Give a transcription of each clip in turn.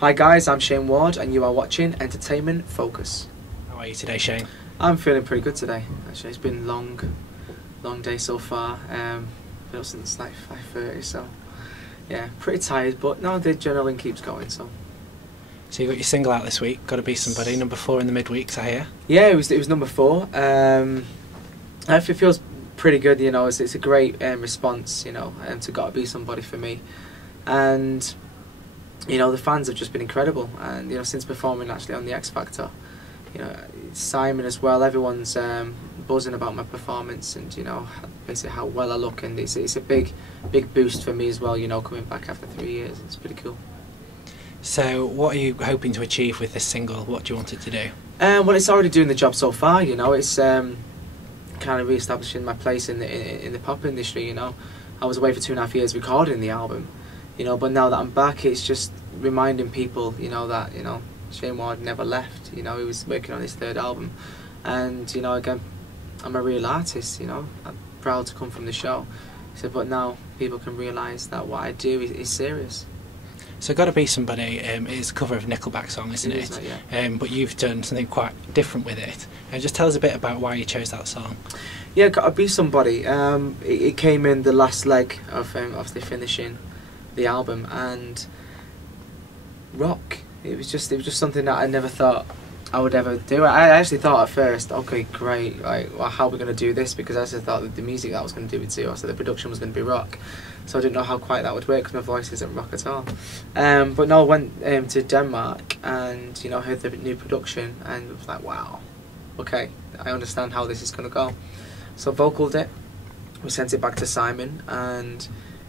Hi guys, I'm Shayne Ward and you are watching Entertainment Focus. How are you today, Shayne? I'm feeling pretty good today, actually. It's been a long day so far. Been up since like 5:30, so yeah, pretty tired, but no, the adrenaline keeps going, so. So you got your single out this week, Gotta Be Somebody, number 4 in the midweeks, I hear. Yeah, it was number 4. It feels pretty good, you know, it's a great response, you know, to Gotta Be Somebody for me. And you know, the fans have just been incredible, and you know, since performing actually on the X Factor, you know, Simon as well, everyone's buzzing about my performance, and you know, basically how well I look, and it's a big boost for me as well, you know, coming back after 3 years. It's pretty cool. So what are you hoping to achieve with this single? What do you want it to do? Well, it's already doing the job so far, you know. It's kind of re-establishing my place in the pop industry, you know. I was away for 2.5 years recording the album, you know, but now that I'm back, it's just reminding people, you know, that, you know, Shayne Ward never left, you know, he was working on his 3rd album, and, you know, again, I'm a real artist, you know, I'm proud to come from the show. So, but now people can realise that what I do is serious. So Gotta Be Somebody is a cover of a Nickelback song, isn't it? Is, yeah. But you've done something quite different with it. Just tell us a bit about why you chose that song. Yeah, Gotta Be Somebody. It came in the last leg of the finishing the album, and rock. It was just something that I never thought I would ever do. I actually thought at first, okay, great, like, well, how are we going to do this? Because I just thought that the music that I was going to do it to, so the production was going to be rock. So I didn't know how quite that would work because my voice isn't rock at all. But no, I went to Denmark and, you know, heard the new production and was like, wow, okay, I understand how this is going to go. So vocaled it, we sent it back to Simon, and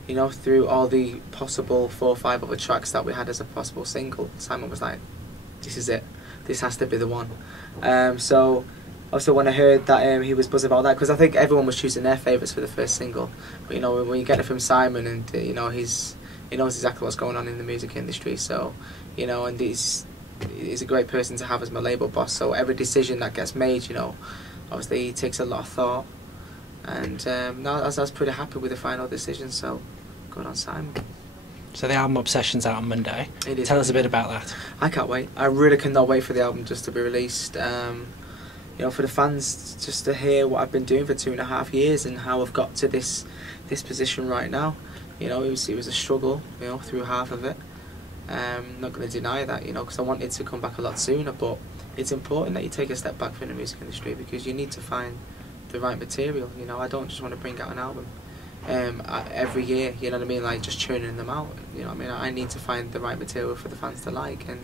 you know, through all the possible 4 or 5 other tracks that we had as a possible single, Simon was like, this is it, this has to be the one. So also when I heard that he was buzzing about that, because I think everyone was choosing their favourites for the first single, but you know, when you get it from Simon, and you know, he knows exactly what's going on in the music industry, so you know, and he's a great person to have as my label boss, so every decision that gets made, you know, obviously he takes a lot of thought, and no, I was pretty happy with the final decision, so good on Simon. So the album Obsession's out on Monday. It is. Tell us a bit about that. I can't wait. I really cannot wait for the album just to be released. You know, for the fans just to hear what I've been doing for 2.5 years and how I've got to this position right now. You know, it was a struggle, you know, through half of it. Not going to deny that, you know, because I wanted to come back a lot sooner, but it's important that you take a step back from the music industry because you need to find the right material. You know, I don't just want to bring out an album every year, you know what I mean, like just churning them out, you know what I mean. I need to find the right material for the fans to like, and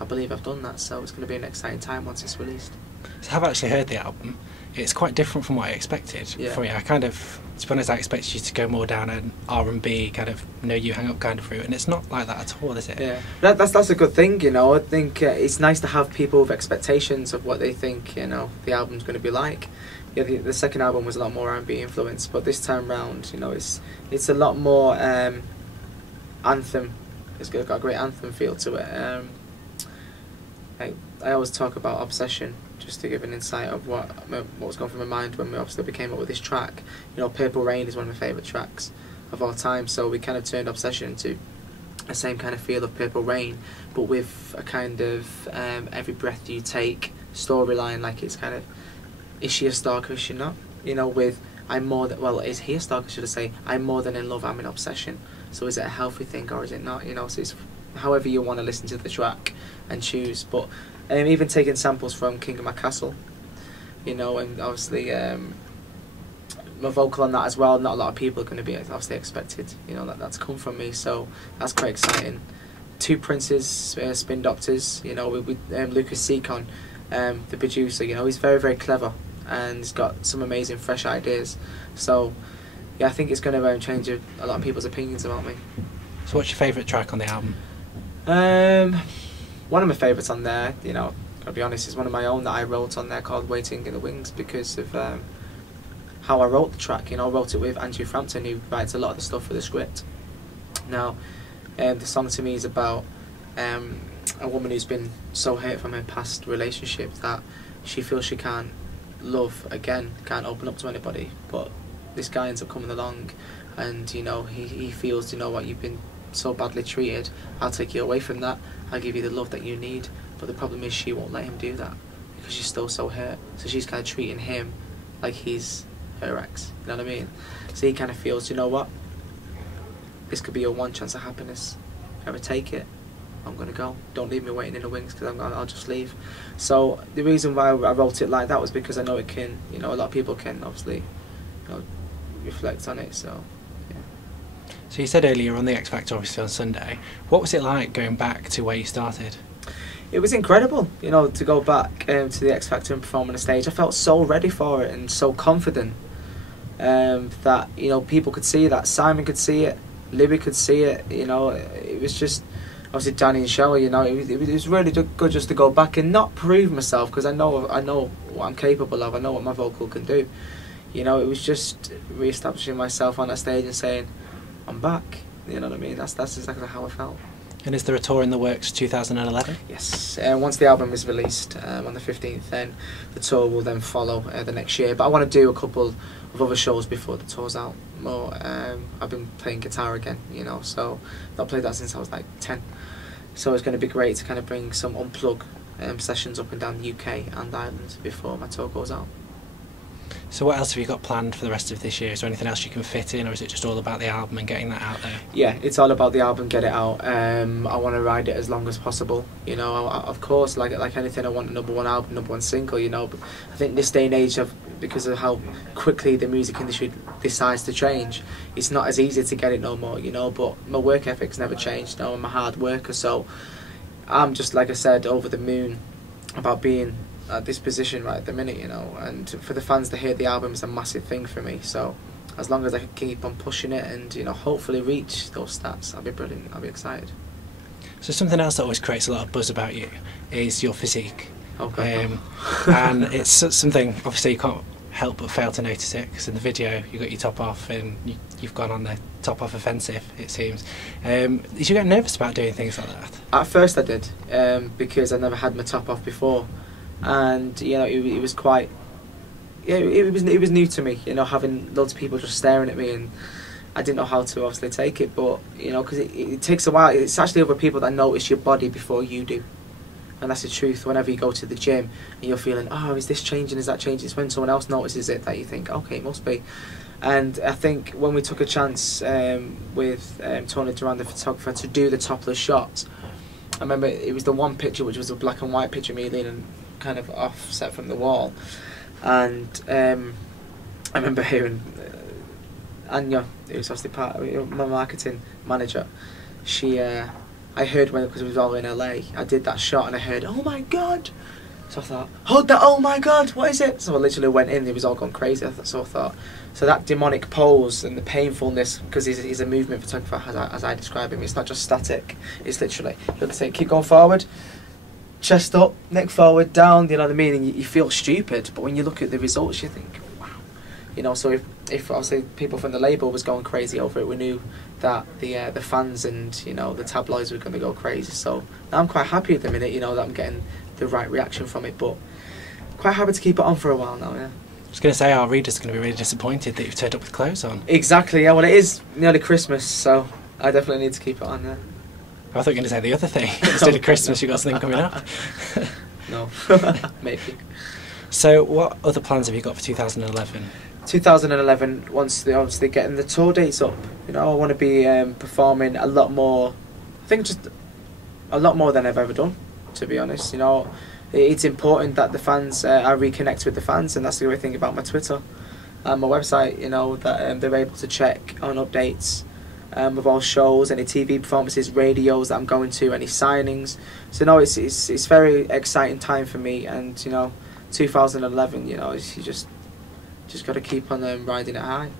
I believe I've done that, so it's going to be an exciting time once it's released. So I've actually heard the album. It's quite different from what I expected from you. I kind of, to be honest, I expected you to go more down an R&B kind of, you know, you hang up kind of route, and it's not like that at all, is it? Yeah, that's a good thing, you know. I think it's nice to have people with expectations of what they think, you know, the album's going to be like. Yeah, the second album was a lot more R&B influenced, but this time round, you know, it's a lot more anthem. It's got a great anthem feel to it. I always talk about Obsession, just to give an insight of what was going through my mind when we obviously came up with this track. You know, Purple Rain is one of my favourite tracks of all time, so we kind of turned Obsession to the same kind of feel of Purple Rain, but with a kind of every breath you take storyline, like it's kind of, is she a stalker, is she not? You know, with I'm more than, well, is he a stalker, should I say, I'm more than in love, I'm in obsession. So is it a healthy thing or is it not? You know, so it's however you want to listen to the track and choose. But even taking samples from King of My Castle, you know, and obviously my vocal on that as well, not a lot of people are going to be obviously expected, you know, that's come from me, so that's quite exciting. 2 Princes, Spin Doctors, you know, with Lucas Seacon, the producer, you know, he's very, very clever and he's got some amazing fresh ideas, so yeah, I think it's going to change a lot of people's opinions about me. So what's your favourite track on the album? One of my favourites on there, you know, gotta be honest, is one of my own that I wrote on there called Waiting in the Wings, because of how I wrote the track. You know, I wrote it with Andrew Frampton, who writes a lot of the stuff for the script. Now, the song to me is about a woman who's been so hurt from her past relationship that she feels she can't love again, can't open up to anybody, but this guy ends up coming along, and you know, he feels, you know what, you've been so badly treated, I'll take you away from that, I'll give you the love that you need. But the problem is she won't let him do that, because she's still so hurt. So she's kind of treating him like he's her ex, you know what I mean? So he kind of feels, you know what, this could be your one chance of happiness. If you ever take it, I'm going to go. Don't leave me waiting in the wings, because I'll just leave. So the reason why I wrote it like that was because I know it can, you know, a lot of people can obviously, you know, reflect on it. So yeah. So you said earlier on the X Factor, obviously on Sunday. What was it like going back to where you started? It was incredible, you know, to go back to the X Factor and perform on a stage. I felt so ready for it and so confident that, you know, people could see that. Simon could see it, Libby could see it, you know. It was just, obviously Danny and Shelley, you know, it was really good just to go back and not prove myself, because I know what I'm capable of, I know what my vocal can do. You know, it was just re-establishing myself on that stage and saying, I'm back, you know what I mean? That's exactly how I felt. And is there a tour in the works 2011? Yes, once the album is released on the 15th, then the tour will then follow the next year. But I want to do a couple of other shows before the tour's out. More, I've been playing guitar again, you know, so I've played that since I was like 10. So it's going to be great to kind of bring some unplug sessions up and down the UK and Ireland before my tour goes out. So what else have you got planned for the rest of this year? Is there anything else you can fit in, or is it just all about the album and getting that out there? Yeah, it's all about the album, get it out. I want to ride it as long as possible. You know, of course, like anything, I want a #1 album, #1 single. You know, but I think this day and age, because of how quickly the music industry decides to change, it's not as easy to get it no more. You know, but my work ethic's never changed. You know, I'm a hard worker, so I'm just, like I said, over the moon about being at this position right at the minute, you know, and for the fans to hear the album is a massive thing for me. So as long as I can keep on pushing it and, you know, hopefully reach those stats, I'll be brilliant, I'll be excited. So something else that always creates a lot of buzz about you is your physique. Okay. And it's something, obviously you can't help but fail to notice it, because in the video you got your top off and you've gone on the top off offensive, it seems. Did you get nervous about doing things like that? At first I did, because I never had my top off before. And you know, it was quite, yeah, it was new to me, you know, having loads of people just staring at me, and I didn't know how to obviously take it. But you know, because it takes a while. It's actually other people that notice your body before you do, and that's the truth. Whenever you go to the gym and you're feeling, oh, is this changing, is that changing, it's when someone else notices it that you think, okay, it must be. And I think when we took a chance with Tony Duran, the photographer, to do the topless shots, I remember it was the one picture which was a black and white picture of me leaning kind of offset from the wall, and I remember hearing Anya, who was obviously my marketing manager, she I heard when, because it was all in LA, I did that shot and I heard, oh my god. So I thought, hold that, oh my god, what is it? So I literally went in, it was all gone crazy. So I thought, so that demonic pose and the painfulness, because he's a movement photographer, as I describe him, it's not just static, it's literally, he'll say, keep going forward, chest up, neck forward, down, you know what I mean? And you feel stupid, but when you look at the results, you think, wow. You know, so if obviously people from the label was going crazy over it, we knew that the fans and, you know, the tabloids were going to go crazy. So now I'm quite happy at the minute, you know, that I'm getting the right reaction from it, but quite happy to keep it on for a while now, yeah. I was going to say, our readers are going to be really disappointed that you've turned up with clothes on. Exactly, yeah, well it is nearly Christmas, so I definitely need to keep it on, yeah. I thought you were going to say the other thing. Instead of Christmas, you've got something coming up. No, maybe. So what other plans have you got for 2011? 2011, once they obviously getting the tour dates up, you know, I want to be performing a lot more, I think just a lot more than I've ever done, to be honest. You know, it's important that the fans, I reconnect with the fans, and that's the great thing about my Twitter and my website, you know, that they're able to check on updates of all shows, any TV performances, radios that I'm going to, any signings. So no, it's very exciting time for me, and you know, 2011, you know, you just got to keep on riding it high.